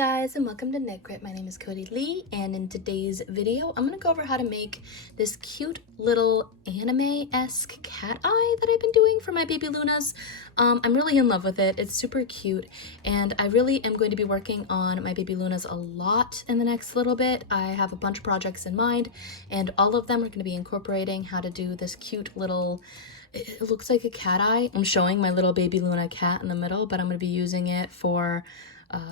guys, and welcome to Cricut. My name is Cody Lee, and in today's video I'm going to go over how to make this cute little anime-esque cat eye that I've been doing for my baby Lunas. I'm really in love with it. It's super cute, and I really am going to be working on my baby Lunas a lot in the next little bit. I have a bunch of projects in mind, and all of them are going to be incorporating how to do this cute little, it looks like a cat eye. I'm showing my little baby Luna cat in the middle, but I'm going to be using it for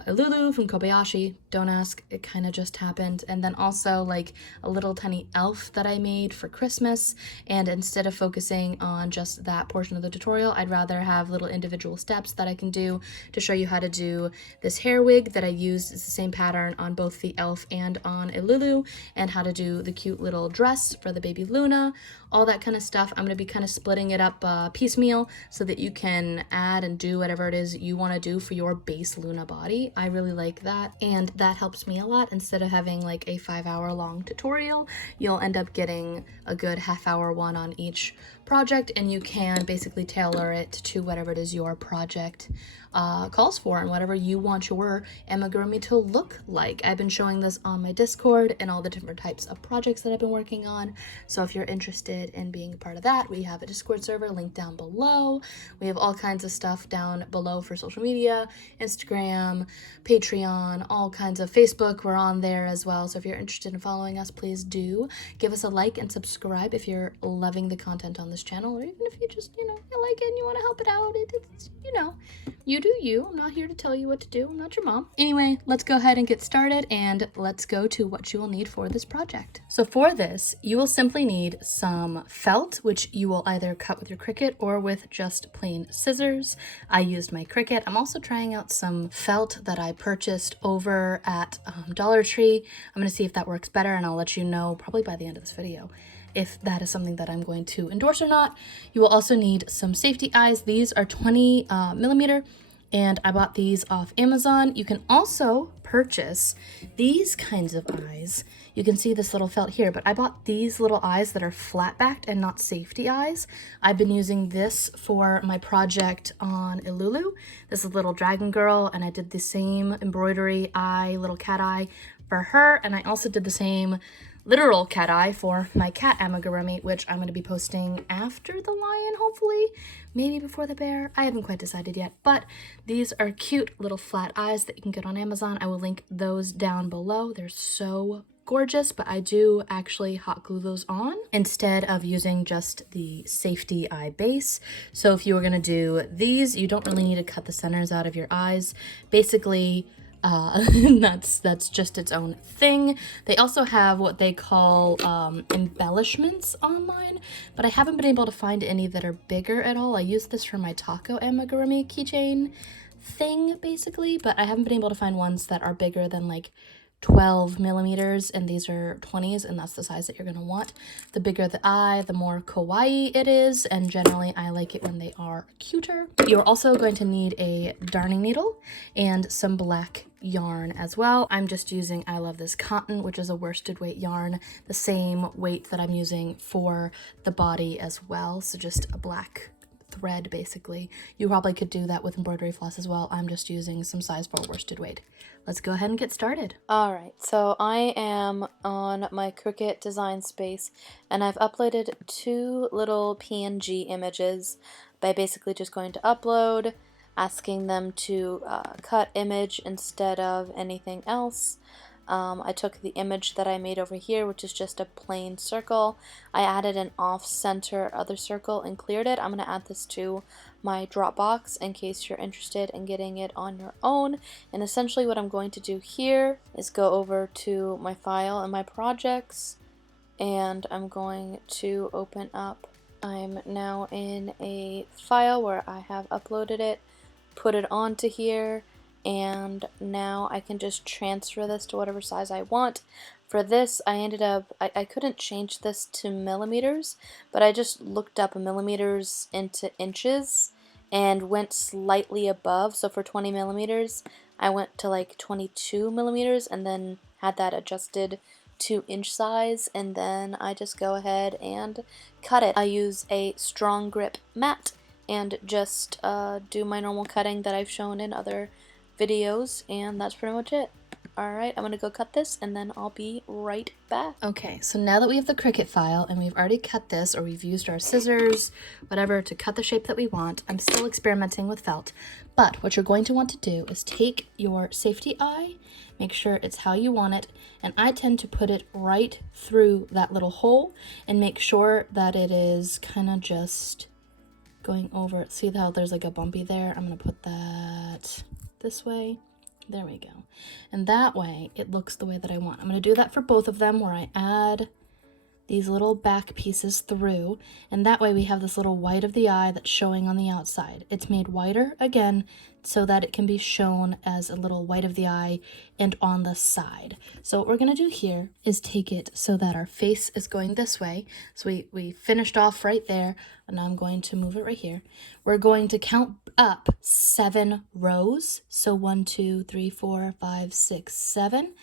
Lulu from Kobayashi. Don't ask, it kind of just happened. And then also like a little tiny elf that I made for Christmas, and instead of focusing on just that portion of the tutorial, I'd rather have little individual steps that I can do to show you how to do this hair wig that I used. It's the same pattern on both the elf and on a Lulu, and how to do the cute little dress for the baby Luna, all that kind of stuff. I'm going to be kind of splitting it up piecemeal so that you can add and do whatever it is you want to do for your base Luna body. I really like that, and that helps me a lot. Instead of having like a 5-hour long tutorial, you'll end up getting a good half-hour one on each project, and you can basically tailor it to whatever it is your project calls for and whatever you want your amigurumi to look like. I've been showing this on my Discord and all the different types of projects that I've been working on, so if you're interested in being a part of that, we have a Discord server linked down below. We have all kinds of stuff down below for social media, Instagram, Patreon, all kinds of Facebook. We're on there as well, so if you're interested in following us, please do give us a like and subscribe if you're loving the content on this channel, or even if you just, you like it and you want to help it out. It's you do you. I'm not here to tell you what to do. I'm not your mom. Anyway, let's go ahead and get started, and let's go to what you will need for this project. So for this, you will simply need some felt, which you will either cut with your Cricut or with just plain scissors. I used my Cricut. I'm also trying out some felt that I purchased over at Dollar Tree. I'm going to see if that works better, and I'll let you know probably by the end of this video if that is something that I'm going to endorse or not. You will also need some safety eyes. These are 20 millimeter, and I bought these off Amazon. You can also purchase these kinds of eyes. You can see this little felt here, but I bought these little eyes that are flat backed and not safety eyes. I've been using this for my project on Ilulu. This is a little dragon girl, and I did the same embroidery eye, little cat eye for her, and I also did the same literal cat eye for my cat amigurumi, which I'm going to be posting after the lion, hopefully, maybe before the bear. I haven't quite decided yet, but these are cute little flat eyes that you can get on Amazon. I will link those down below. They're so gorgeous, but I do actually hot glue those on instead of using just the safety eye base. So if you were going to do these, you don't really need to cut the centers out of your eyes. Basically, that's just its own thing. They also have what they call embellishments online, but I haven't been able to find any that are bigger at all. I used this for my taco amigurumi keychain thing, basically, but I haven't been able to find ones that are bigger than like 12 millimeters, and these are 20s, and that's the size that you're going to want. The bigger the eye, the more kawaii it is, and generally I like it when they are cuter. You're also going to need a darning needle and some black yarn as well. I'm just using I Love This Cotton, which is a worsted weight yarn, the same weight that I'm using for the body as well, so just a black thread basically. You probably could do that with embroidery floss as well. I'm just using some size 4 worsted weight. Let's go ahead and get started. Alright, so I am on my Cricut design space, and I've uploaded 2 little PNG images by basically just going to upload, asking them to cut image instead of anything else. I took the image that I made over here, which is just a plain circle. I added an off-center other circle and cleared it. I'm going to add this to my Dropbox in case you're interested in getting it on your own. And essentially what I'm going to do here is go over to my file and my projects, and I'm going to open up. I'm now in a file where I have uploaded it, put it onto here, and now I can just transfer this to whatever size I want. For this, I couldn't change this to millimeters, but I just looked up millimeters into inches and went slightly above. So for 20 millimeters, I went to like 22 millimeters and then had that adjusted to inch size, and then I just go ahead and cut it. I use a strong grip mat and just do my normal cutting that I've shown in other videos, and that's pretty much it. All right, I'm gonna go cut this and then I'll be right back. Okay, so now that we have the Cricut file and we've already cut this, or we've used our scissors, whatever, to cut the shape that we want, I'm still experimenting with felt. But what you're going to want to do is take your safety eye, make sure it's how you want it, and I tend to put it right through that little hole and make sure that it is kind of just going over. See how there's like a bumpy there? I'm gonna put that this way. There we go. And that way it looks the way that I want. I'm going to do that for both of them, where I add these little back pieces through, and that way we have this little white of the eye that's showing on the outside. It's made whiter again so that it can be shown as a little white of the eye and on the side. So what we're going to do here is take it so that our face is going this way. So we finished off right there, and now I'm going to move it right here. We're going to count up 7 rows. So 1, 2, 3, 4, 5, 6, 7.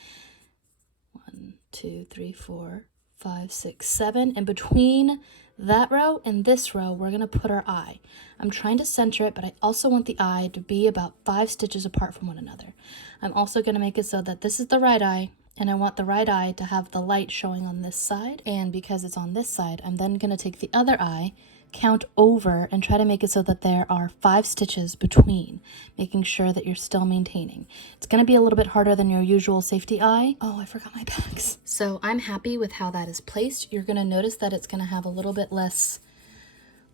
1, 2, 3, 4, 5, 6, 7, and between that row and this row we're going to put our eye. I'm trying to center it, but I also want the eye to be about 5 stitches apart from one another. I'm also going to make it so that this is the right eye, and I want the right eye to have the light showing on this side, and because it's on this side, I'm then going to take the other eye, count over, and try to make it so that there are 5 stitches between, making sure that you're still maintaining. It's going to be a little bit harder than your usual safety eye. Oh, I forgot my bags. So I'm happy with how that is placed. You're going to notice that it's going to have a little bit less,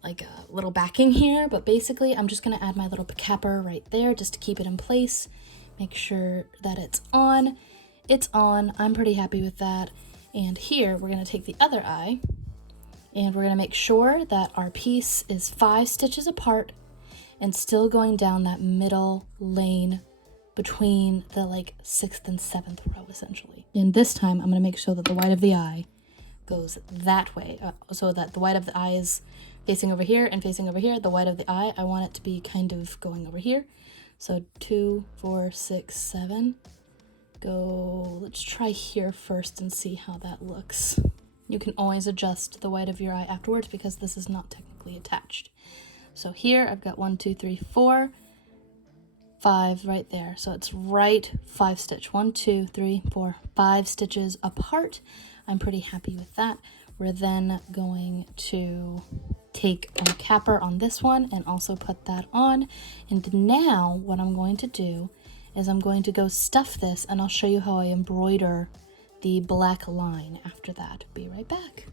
like a little backing here, but basically I'm just going to add my little capper right there just to keep it in place. Make sure that it's on. It's on. I'm pretty happy with that. And here we're going to take the other eye, and we're going to make sure that our piece is 5 stitches apart and still going down that middle lane between the like 6th and 7th row essentially. And this time I'm going to make sure that the white of the eye goes that way, so that the white of the eye is facing over here and facing over here. The white of the eye, I want it to be kind of going over here. So 2, 4, 6, 7. Go, let's try here first and see how that looks. You can always adjust the white of your eye afterwards because this is not technically attached. So here I've got 1, 2, 3, 4, 5 right there. So it's right 5 stitch. 1, 2, 3, 4, 5 stitches apart. I'm pretty happy with that. We're then going to take a capper on this one and also put that on. And now what I'm going to do is I'm going to go stuff this, and I'll show you how I embroider the black line after that. Be right back.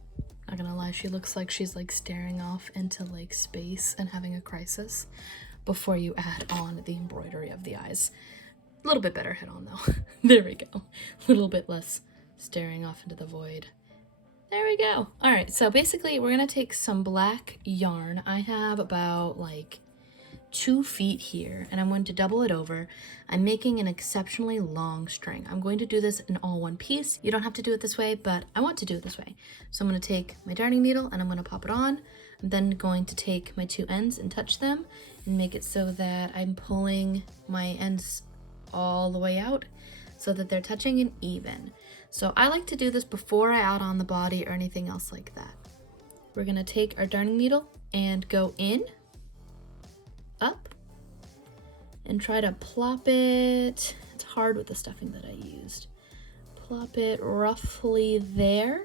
Not gonna lie, she looks like she's like staring off into like space and having a crisis before you add on the embroidery of the eyes. A little bit better head on though. There we go. A little bit less staring off into the void. There we go. All right, so basically we're gonna take some black yarn. I have about like 2 feet here, and I'm going to double it over. I'm making an exceptionally long string. I'm going to do this in all one piece. You don't have to do it this way, but I want to do it this way. So I'm going to take my darning needle and I'm going to pop it on. I'm then going to take my 2 ends and touch them and make it so that I'm pulling my ends all the way out so that they're touching and even. So I like to do this before I add on the body or anything else like that. We're going to take our darning needle and go in, up, and try to plop it. It's hard with the stuffing that I used. Plop it roughly there.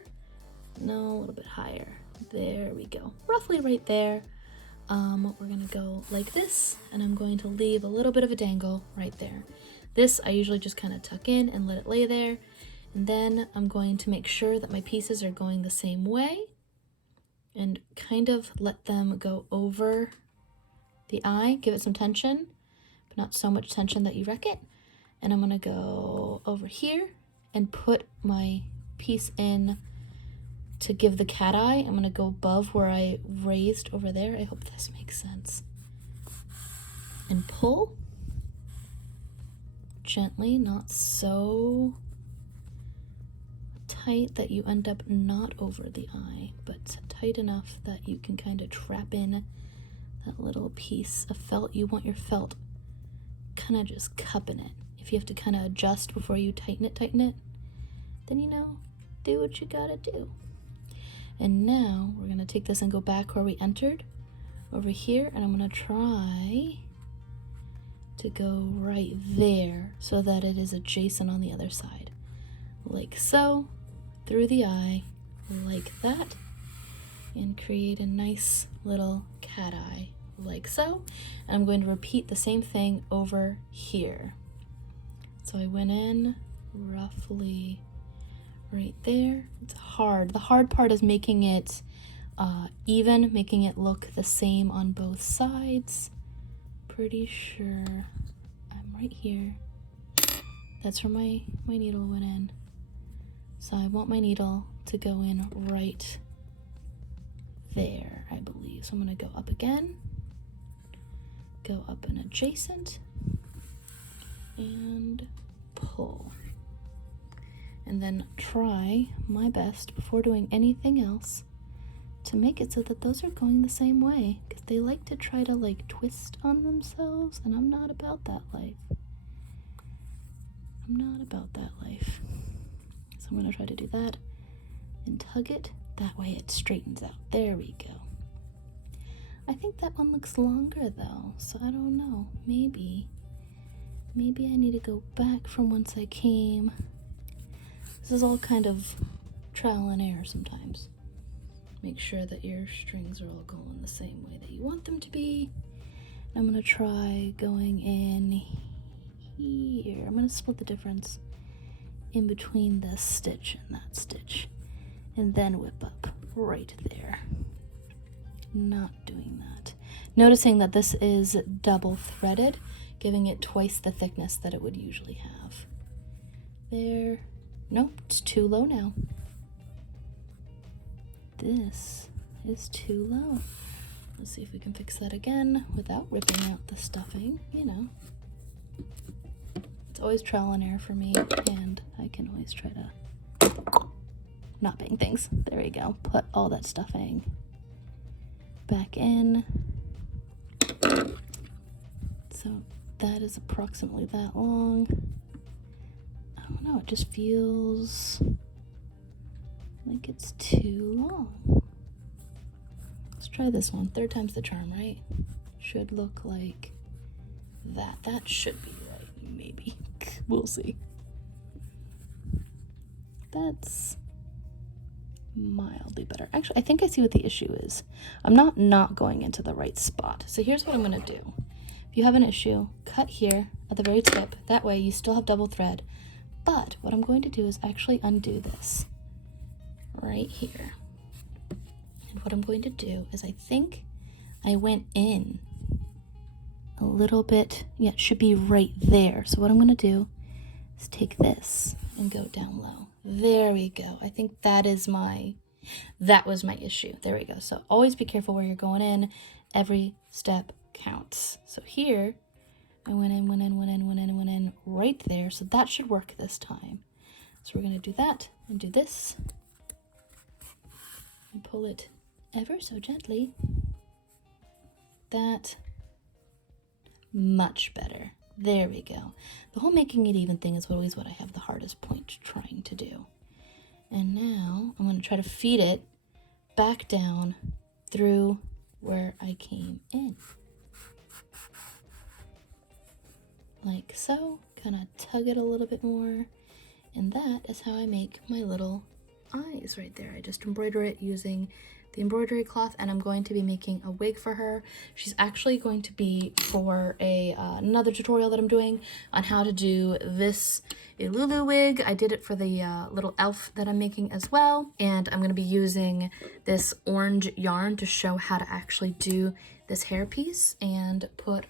No, a little bit higher. There we go. Roughly right there. We're gonna go like this, and I'm going to leave a little bit of a dangle right there. This I usually just kind of tuck in and let it lay there. And then I'm going to make sure that my pieces are going the same way and kind of let them go over the eye, give it some tension, but not so much tension that you wreck it. And I'm gonna go over here and put my piece in to give the cat eye. I'm gonna go above where I raised over there. I hope this makes sense. And pull gently, not so tight that you end up not over the eye, but tight enough that you can kind of trap in that little piece of felt. You want your felt kind of just cupping it. If you have to kind of adjust before you tighten it, then you know, do what you gotta do. And now we're gonna take this and go back where we entered, over here, and I'm gonna try to go right there so that it is adjacent on the other side. Like so, through the eye, like that, and create a nice little cat eye, like so. And I'm going to repeat the same thing over here. So I went in roughly right there. It's hard. The hard part is making it even, making it look the same on both sides. Pretty sure I'm right here. That's where my needle went in. So I want my needle to go in right there, I believe. So I'm going to go up again, go up and adjacent, and pull. And then try my best before doing anything else to make it so that those are going the same way, because they like to try to like twist on themselves, and I'm not about that life. I'm not about that life. So I'm going to try to do that and tug it. That way it straightens out. There we go. I think that one looks longer though, so I don't know. Maybe I need to go back from whence I came. This is all kind of trial and error sometimes. Make sure that your strings are all going the same way that you want them to be. I'm going to try going in here. I'm going to split the difference in between this stitch and that stitch, and then whip up right there. Not doing that. Noticing that this is double threaded, giving it twice the thickness that it would usually have. There. Nope, it's too low now. This is too low. Let's see if we can fix that again without ripping out the stuffing, you know. It's always trial and error for me, and I can always try to not bang things. There we go. Put all that stuffing back in. So that is approximately that long. I don't know, it just feels like it's too long. Let's try this one. Third time's the charm, right? Should look like that. That should be right, maybe. We'll see. That's mildly better. Actually, I think I see what the issue is. I'm not going into the right spot. So here's what I'm going to do. If you have an issue, cut here at the very tip. That way you still have double thread. But what I'm going to do is actually undo this right here. And what I'm going to do is I think I went in a little bit. Yeah, it should be right there. So what I'm going to do is take this and go down low. There we go. I think that was my issue. There we go. So always be careful where you're going in. Every step counts. So here I went in right there. So that should work this time. So we're going to do that and do this and pull it ever so gently. That, much better. There we go. The whole making it even thing is always what I have the hardest point trying to do. And now I'm going to try to feed it back down through where I came in. Like so. Kind of tug it a little bit more. And that is how I make my little eyes right there. I just embroider it using the embroidery cloth, and I'm going to be making a wig for her. She's actually going to be for another tutorial that I'm doing on how to do this Lulu wig. I did it for the little elf that I'm making as well, and I'm going to be using this orange yarn to show how to actually do this hairpiece and put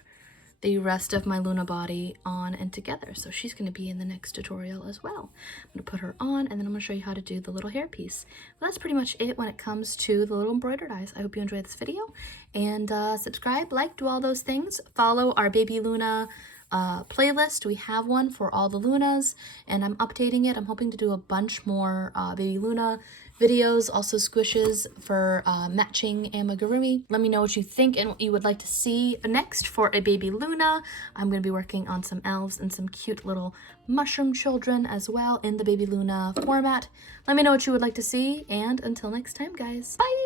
the rest of my Luna body on and together. So she's going to be in the next tutorial as well. I'm going to put her on, and then I'm going to show you how to do the little hairpiece. Well, that's pretty much it when it comes to the little embroidered eyes. I hope you enjoyed this video, and subscribe, like, do all those things. Follow our Baby Luna playlist. We have one for all the Lunas, and I'm updating it. I'm hoping to do a bunch more Baby Luna videos, also squishes for matching amigurumi. Let me know what you think and what you would like to see next for a Baby Luna. I'm going to be working on some elves and some cute little mushroom children as well in the Baby Luna format. Let me know what you would like to see, and until next time, guys, bye!